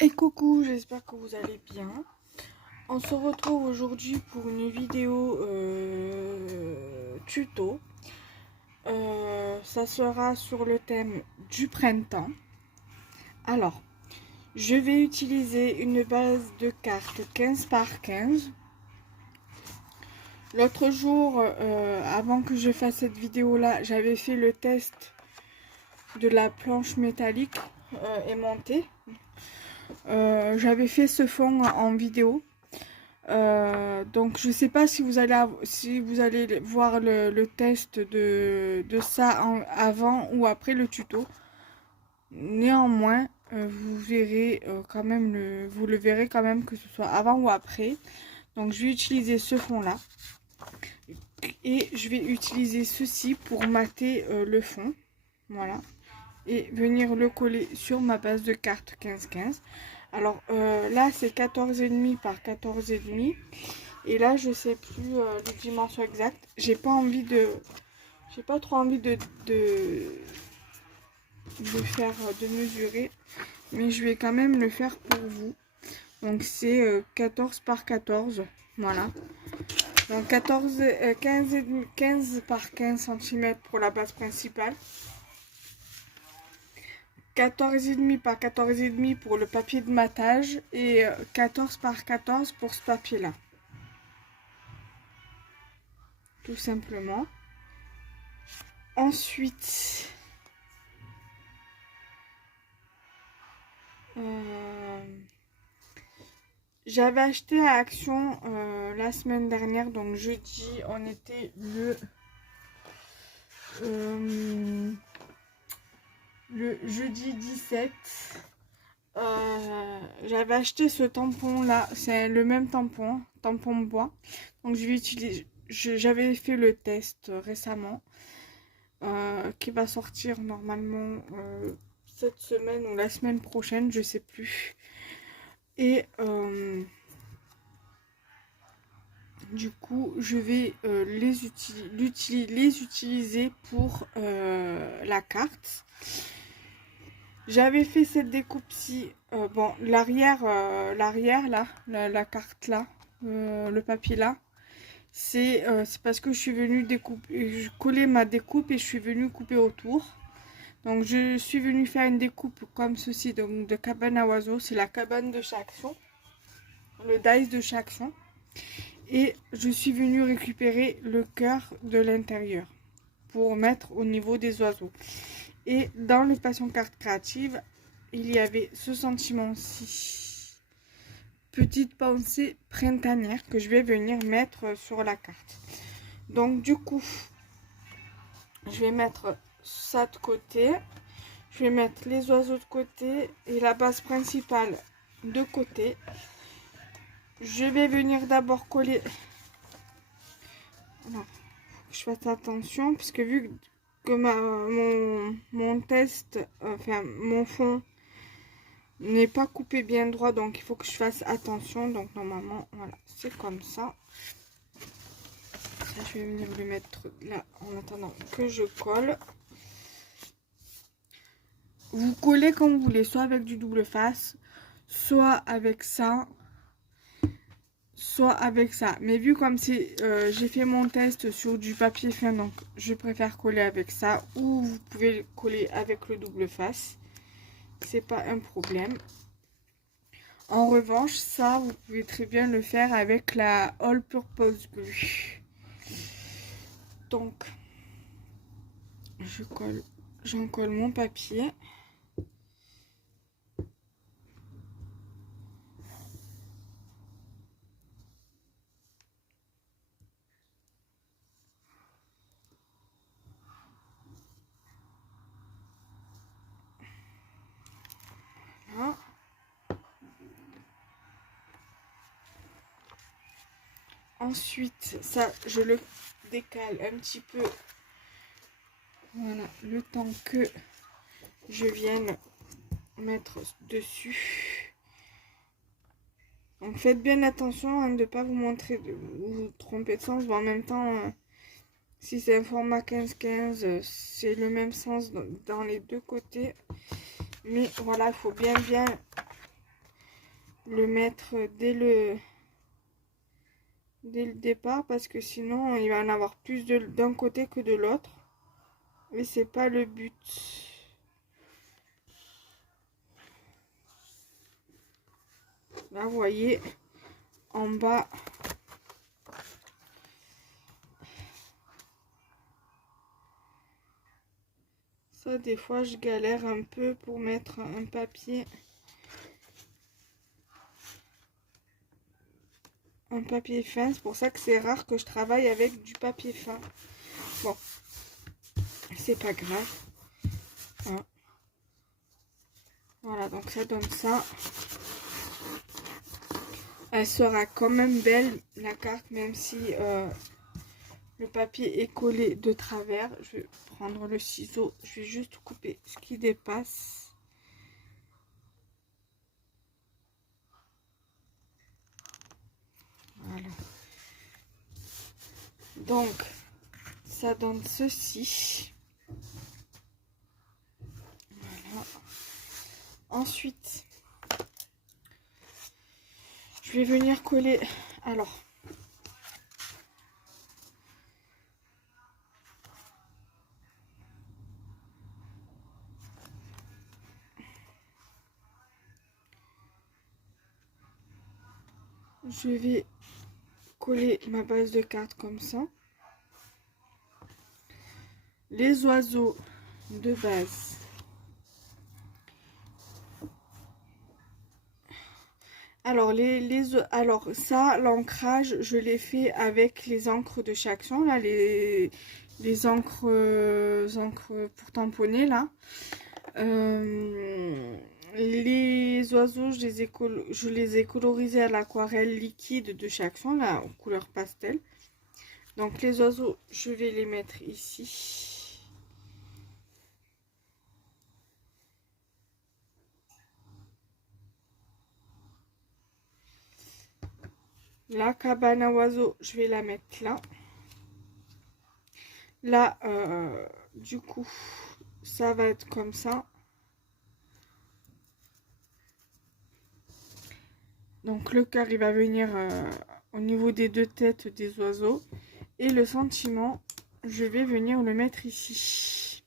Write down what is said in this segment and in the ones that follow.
Et coucou, j'espère que vous allez bien. On se retrouve aujourd'hui pour une vidéo tuto. Ça sera sur le thème du printemps. Alors, je vais utiliser une base de cartes 15 par 15. L'autre jour, avant que je fasse cette vidéo-là, j'avais fait le test de la planche métallique aimantée. J'avais fait ce fond en vidéo. Donc je sais pas si vous allez voir le test de ça avant ou après le tuto. Néanmoins, vous verrez quand même vous le verrez quand même que ce soit avant ou après. Donc je vais utiliser ce fond là et je vais utiliser ceci pour mater le fond. Voilà. Et venir le coller sur ma base de cartes 15-15. Alors là c'est 14,5 par 14,5 et là je sais plus les dimensions exactes. J'ai pas trop envie de faire de mesurer, mais je vais quand même le faire pour vous. Donc c'est 14 par 14, voilà. Donc 15 par 15 cm pour la base principale. 14,5 par 14,5 pour le papier de matage et 14 par 14 pour ce papier là, tout simplement. Ensuite j'avais acheté à Action la semaine dernière, donc jeudi, on était le jeudi 17. J'avais acheté ce tampon là, c'est le même tampon bois. Donc je vais utiliser, j'avais fait le test récemment, qui va sortir normalement cette semaine ou la semaine prochaine, je sais plus. Et du coup je vais les utiliser pour la carte. J'avais fait cette découpe-ci, bon, l'arrière là, la carte là, le papier là, c'est parce que je suis venue coller ma découpe et je suis venue couper autour. Donc je suis venue faire une découpe comme ceci, donc de cabane à oiseaux, c'est la cabane de Chaction, le dice de Chaction. Et je suis venue récupérer le cœur de l'intérieur pour mettre au niveau des oiseaux. Et dans le Passion Carte Créative, il y avait ce sentiment-ci. Petite pensée printanière que je vais venir mettre sur la carte. Donc du coup, je vais mettre ça de côté. Je vais mettre les oiseaux de côté et la base principale de côté. Je vais venir d'abord coller. Alors, faut que je fasse attention parce que vu que mon test, enfin mon fond n'est pas coupé bien droit, donc il faut que je fasse attention. Donc normalement, voilà, c'est comme ça. Ça, je vais venir le mettre là en attendant que je colle. Vous collez comme vous voulez, soit avec du double face, soit avec ça, soit avec ça. Mais vu comme c'est j'ai fait mon test sur du papier fin, donc je préfère coller avec ça, ou vous pouvez coller avec le double face, c'est pas un problème. En revanche, ça vous pouvez très bien le faire avec la All Purpose Glue. Donc j'en colle mon papier. Voilà. Ensuite, ça, je le décale un petit peu. Voilà, le temps que je vienne mettre dessus. Donc faites bien attention de ne pas vous montrer, de vous tromper de sens. Bon, en même temps, si c'est un format 15-15, c'est le même sens dans les deux côtés. Mais voilà, il faut bien le mettre dès le départ parce que sinon il va en avoir plus d'un côté que de l'autre et c'est pas le but. Là vous voyez en bas ça des fois je galère un peu pour mettre un papier fin, c'est pour ça que c'est rare que je travaille avec du papier fin. Bon, c'est pas grave. Hein. Voilà, donc ça donne ça. Elle sera quand même belle, la carte, même si le papier est collé de travers. Je vais prendre le ciseau, je vais juste couper ce qui dépasse. Voilà. Donc, ça donne ceci. Voilà. Ensuite, je vais venir coller. Alors, je vais coller ma base de carte comme ça. Les oiseaux de base. Alors, alors ça, l'ancrage, je l'ai fait avec les encres de Chaction, là, les encres, encres pour tamponner, là. Les oiseaux, je les ai colorisés à l'aquarelle liquide de Chaction, là, en couleur pastel. Donc, les oiseaux, je vais les mettre ici. La cabane à oiseaux, je vais la mettre là. Là, du coup, ça va être comme ça. Donc le cœur, il va venir au niveau des deux têtes des oiseaux. Et le sentiment, je vais venir le mettre ici.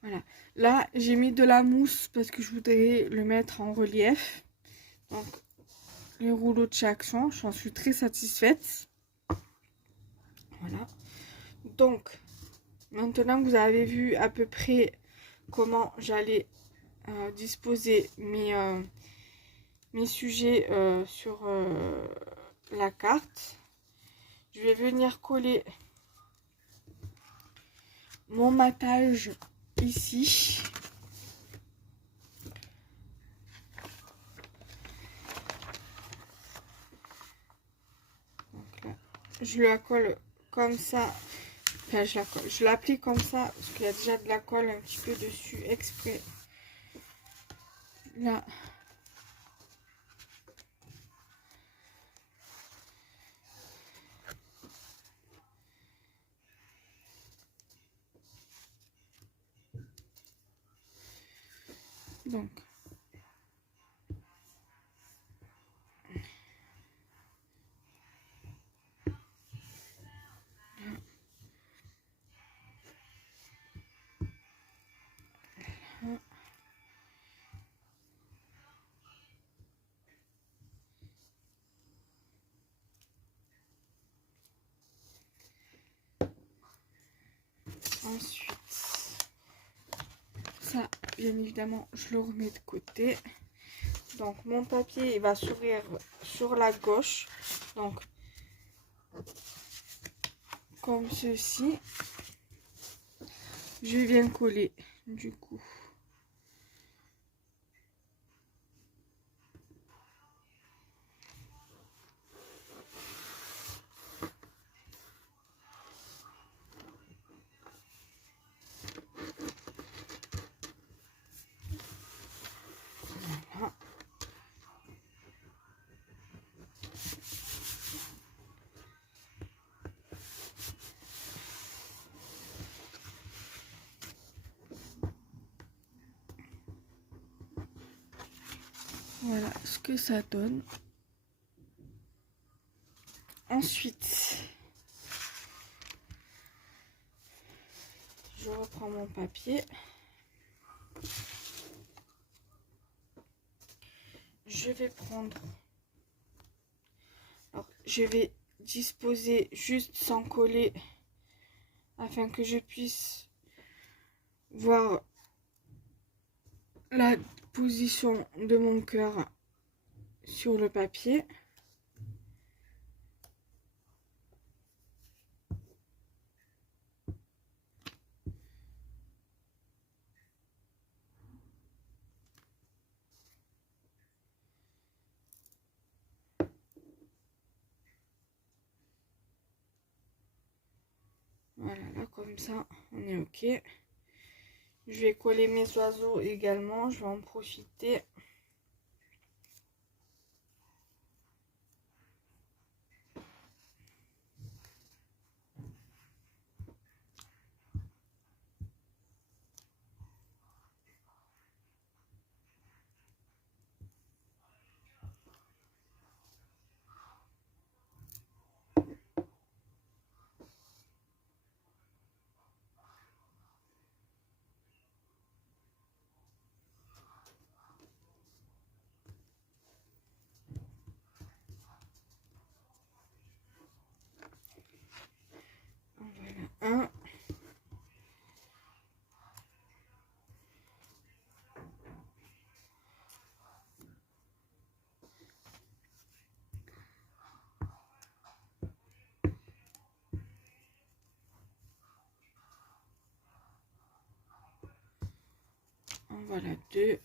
Voilà. Là, j'ai mis de la mousse parce que je voudrais le mettre en relief. Donc, les rouleaux de Chaction, j'en suis très satisfaite. Voilà. Donc, maintenant que vous avez vu à peu près comment j'allais disposer mes sujets sur la carte, je vais venir coller mon matage ici. Donc là, je la colle comme ça. Enfin, je l'applique comme ça parce qu'il y a déjà de la colle un petit peu dessus exprès. Là. Donc. Ensuite, ça, bien évidemment, je le remets de côté. Donc, mon papier, il va s'ouvrir sur la gauche. Donc, comme ceci. Je viens coller, du coup. Voilà. Voilà ce que ça donne. Ensuite, je reprends mon papier. Je vais prendre... Alors, je vais disposer juste sans coller afin que je puisse voir la position de mon cœur sur le papier. Voilà, là comme ça, on est ok. Je vais coller mes oiseaux également, je vais en profiter. Voilà, un. Voilà, deux.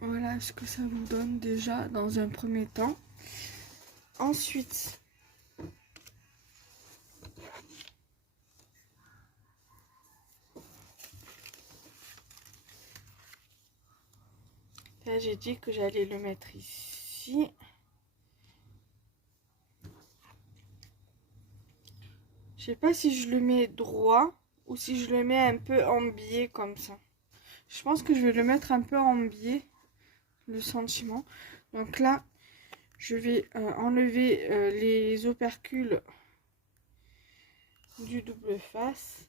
Voilà ce que ça vous donne déjà dans un premier temps. Ensuite, là j'ai dit que j'allais le mettre ici. Je sais pas si je le mets droit ou si je le mets un peu en biais comme ça. Je pense que je vais le mettre un peu en biais, le sentiment. Donc là, je vais enlever les opercules du double face.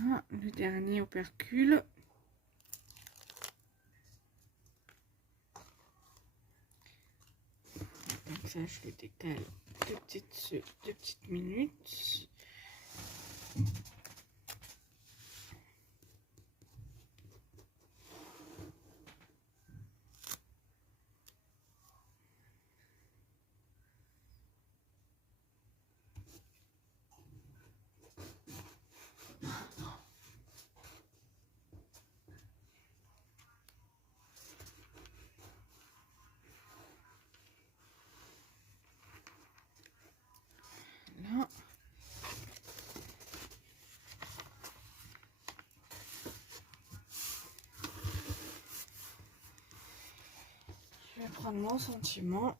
Là, le dernier opercule. Donc ça, je le décale deux petites minutes. Là. Je vais prendre mon sentiment.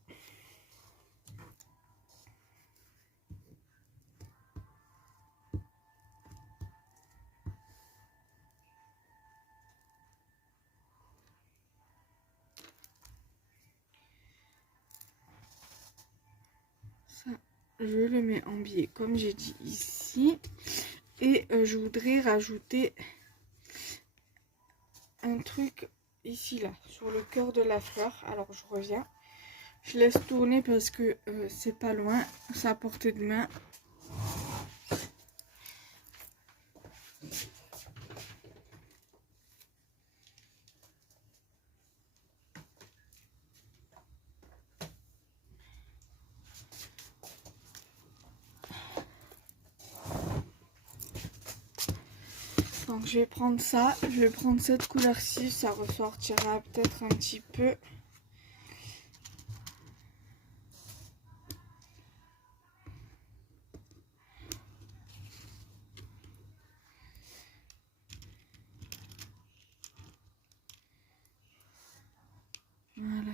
je le mets en biais comme j'ai dit ici. Et je voudrais rajouter un truc ici là, sur le cœur de la fleur. Alors je reviens. Je laisse tourner parce que c'est pas loin, c'est à portée de main. Donc je vais prendre ça, je vais prendre cette couleur-ci, ça ressortira peut-être un petit peu. Voilà.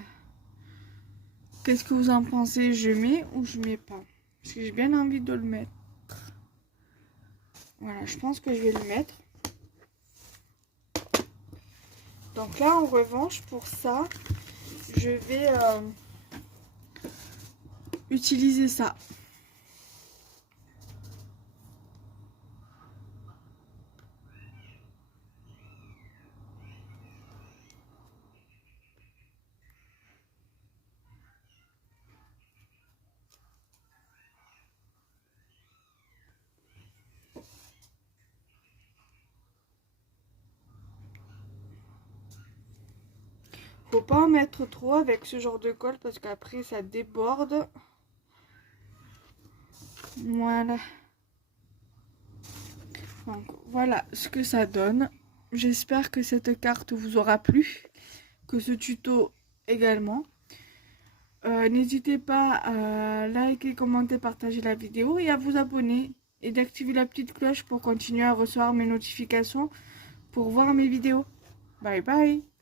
Qu'est-ce que vous en pensez? Je mets ou je mets pas? Parce que j'ai bien envie de le mettre. Voilà, je pense que je vais le mettre. Donc là, en revanche, pour ça, je vais utiliser ça. Faut pas en mettre trop avec ce genre de colle parce qu'après ça déborde. Voilà. Donc voilà ce que ça donne. J'espère que cette carte vous aura plu, que ce tuto également. N'hésitez pas à liker, commenter, partager la vidéo et à vous abonner et d'activer la petite cloche pour continuer à recevoir mes notifications pour voir mes vidéos. Bye bye.